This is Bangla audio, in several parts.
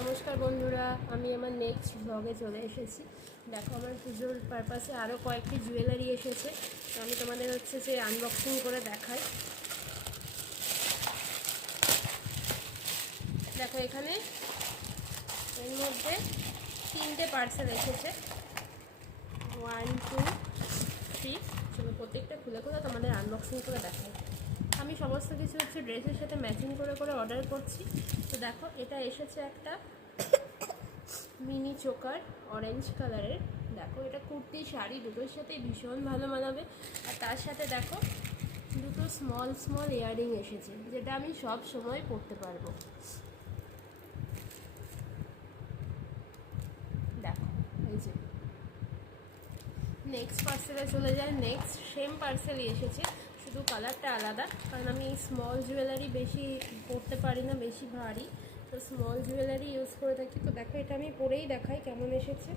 নমস্কার বন্ধুরা, আমি আমার নেক্সট ব্লগে চলে এসেছি। দেখো, আমার পুজোর পারপাসে আরও কয়েকটি জুয়েলারি এসেছে। তো আমি তোমাদের যে আনবক্সিং করে দেখাই। দেখো, এখানে এর মধ্যে 3টে পার্সেল এসেছে। 1 2 3। চলো প্রত্যেকটা খুলে খুলে তোমাদের আনবক্সিং করে দেখাই। আমি সমস্ত কিছু ড্রেসের সাথে ম্যাচিং করে অর্ডার করছি। তো দেখো, এটা এসেছে একটা মিনি চোকার অরেঞ্জ কালারের। দেখো, এটা কুর্তি শাড়ি দুটোর সাথেই ভীষণ ভালো মানাবে। আর তার সাথে দেখো দুটো স্মল ইয়াররিং এসেছে, যেটা আমি সব সময় পরতে পারবো। দেখো, এই যে নেক্সট পার্সেলে চলে যায়। নেক্সট সেম পার্সেলই এসেছে, শুধু কালারটা আলাদা, কারণ আমি স্মল জুয়েলারি বেশি পরতে পারি না, বেশি ভারী। তো স্মল জুয়েলারি ইউজ করে থাকি। তো দেখো, এটা আমি পরেই দেখাই কেমন এসেছে।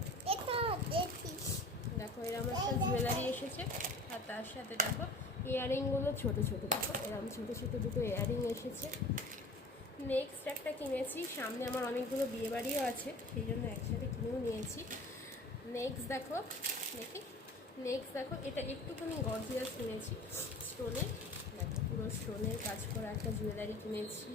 দেখো, এরকম একটা জুয়েলারি এসেছে। আর তার সাথে দেখো ইয়াররিংগুলো ছোটো ছোটো। দেখো, এরকম ছোটো ছোটো দুটো ইয়াররিং এসেছে। নেক্সট একটা কিনেছি, সামনে আমার অনেকগুলো বিয়েবাড়িও আছে, সেই জন্য একসাথে কিনেও নিয়েছি। নেক্সট দেখো এটা একটুখানি গর্জিয়াস কিনেছি স্টোনের। দেখো, পুরো স্টোনের কাজ করা একটা জুয়েলারি কিনেছি।